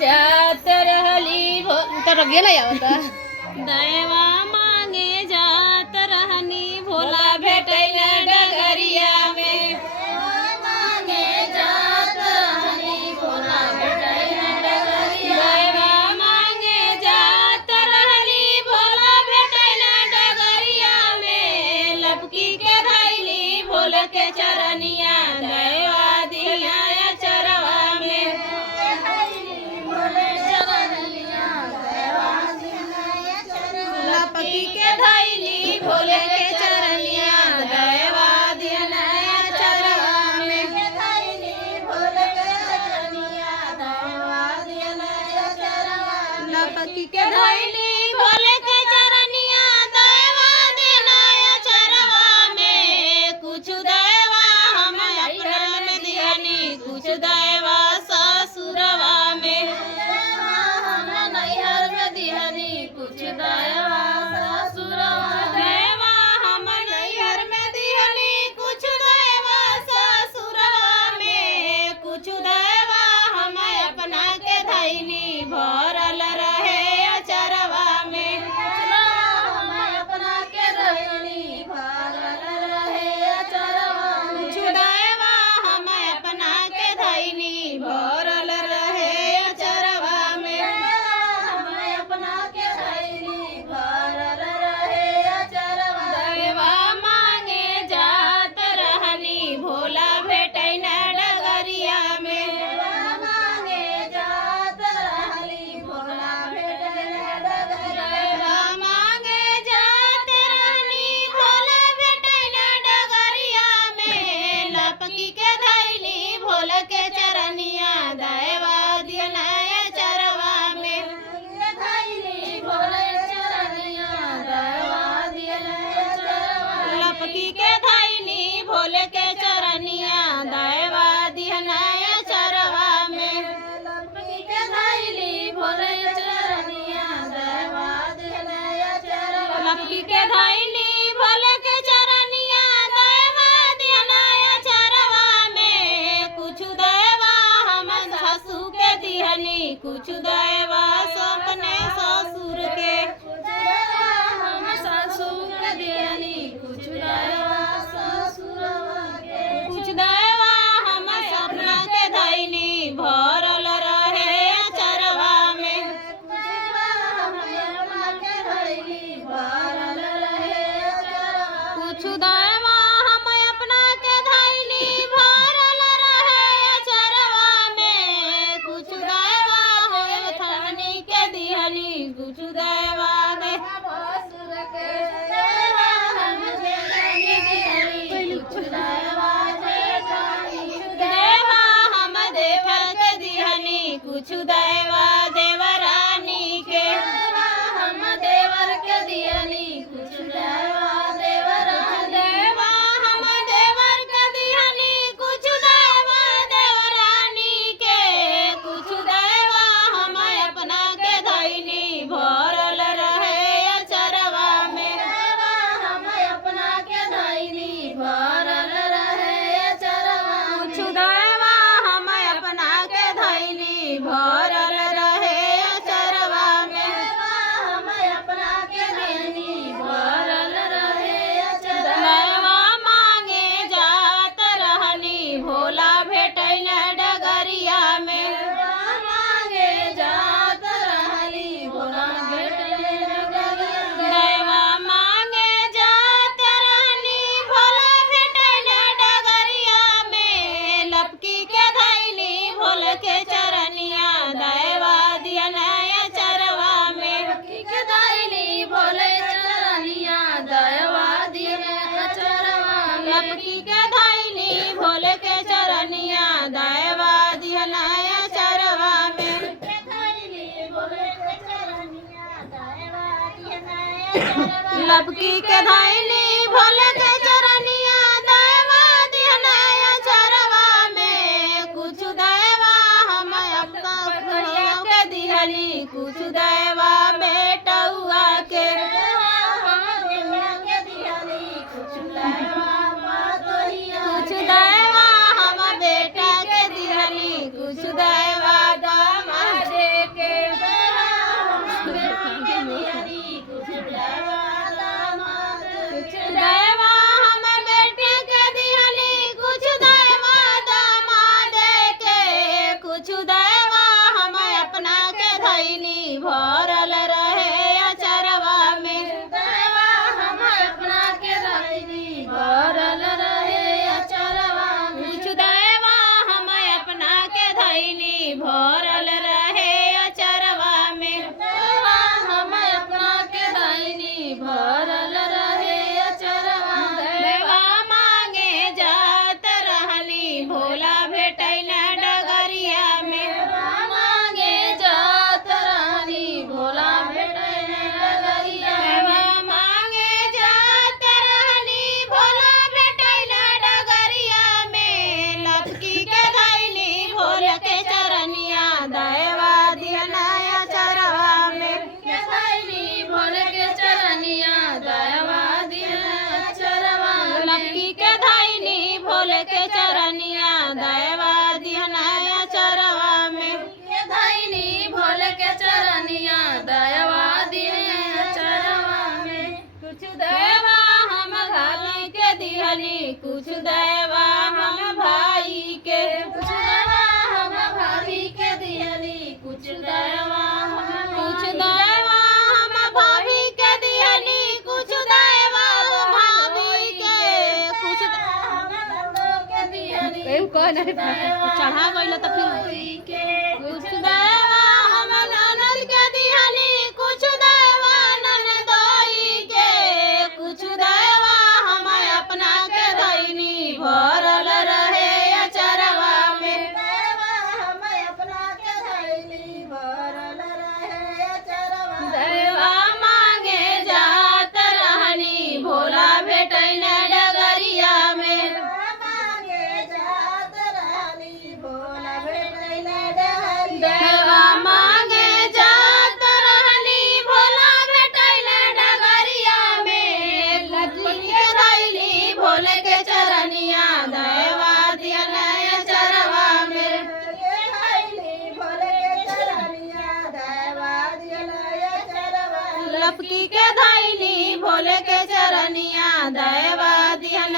जात रहली तो गेला आवता दैवा मांगे जात रहनी भोला भेटैला डगरिया में मांगे जात रहली भोला भेटैला डगरिया दैवा मांगे जात रहली भोला भेटैला डगरिया में लपकी के धैली भोला के चरनिया दैवा दिया चरवा में लपकी के धैली भोले के चरनिया दैवा दिया चरवा में लपकी के धैली भोले के चरनिया दैवा दिया चरवा में कुछ दैवा हम अपना में दियानी कुछ दैवा ससुरवा में नैहर में दिहनी कुछ दैवा ससुरवा दैवा हम नैहर में दिहनी कुछ दैवा ससुरवा में कुछ दैवा हम अपना के धैनी भरल रहे अचरवा में हम अपना के रहनी भरल रहे अचरवा कुछ दैवा हम अपना के धैनी भरल रहे अचरवा में हम अपना के रहनी भरल रहे अचरवा दैवा मांगे जात रहनी भोला भेटैना डगरिया में मांगे जात रहली भोला भेटैला डगरिया दैवा मांगे जात रहनी भोला भेटैना डगरिया में लपकी के धैली भोल के चरनिया दैवा दिया चरवा में धैली भोले चरनिया दैवा दियले चरवा लपकी के धैली भोल के चरनिया दैवा दिया चरवा में लपकी के धैली भोले चरनिया दैवा दियले चरवा लपकी के धैली भोल के चरनिया दैवा दिया चरवा में कुछ दैवा हम सासू के दिहनी कुछ दैवा सपने ससुर के हम सासू के दियनी कुछ दैवा ससुरवा के कुछ दैवा हम सपना के धैनी भरल रहे चरवा में हम अपना के धैली भरल रहे चरवा कुछ दैवा हम अपना के धैली भरल रहे चरवा में कुछ दैवा हो थनी के दिहनी कुछ दैवा दे भसुर के दैवा हम जेठानी दियनी कुछ दैवा जेठानी देवा हम देव के दिहनी कुछ दैवा देवरानी के हम देवर के दियनी कुछ दैवा देवरा देवा हम देवर के दिहनी कुछ दैवा देवरानी के कुछ दैवा हम अपना के धैनी भरल रहे चरवा में हम अपना के धैली भरल रहे चरवा कुछ दैवा हम अपना के धैनी भरल रहे चरवा में हम अपना के धैली भरल रहे चरवा दैवा मांगे जात रहनी भोला भेटैला डगरिया में मांगे जात रहली भोला भेटले डगरिया दैवा मांगे जात रहनी भोला भेटैला डगरिया में लपकी के धैली भोल के चरनिया दैवा दिया चरवा में के धैली भोले चरनिया दैवा दियले चरवा लपकी के धैली भोल के चरनिया दैवा दिया चरवा में धैली भोले चरनिया दैवा दियले चरवा लपकी के धैली भोल के चरनिया दैवा दिया चरवा में कुछ दैवा हम अपना के दिहनी कुछ दैवा बेटौआ के हम देवरा के दियनी कुछ दैवा मातोहिया कुछ दैवा हम बेटा के दिहनी कुछ दैवा दामाद देवा हम भाई के, कुछ देवा हम भाभी के दिहनी, कुछ देवा कुछ देवा हम भाभी के दिहनी, कुछ देवा भाभी के, कुछ हम नंदो के दिहनी, चढ़ा गइल तो फिर कुछ देवा हम ननद के दिहनी, कुछ देवा ननदोई के, कुछ देवा हम अपना के दैनी भरल रहे अचरवा में, देवा हम अपना के धैली भरल रहे अचरवा देवा मांगे जात रहनी भोला भेटैन डगरिया में, मांगे जात रानी भोला भेटैन डहरी देवा मांगे जात रहनी भोला भेटैन डगरिया में, लटकी के धैली भोले के चरनिया देवा दियल अचरवा में, धैली भोले के चरनिया देवा दियल अचरवा लपकी के धैली भोले के चरनिया देवा दियल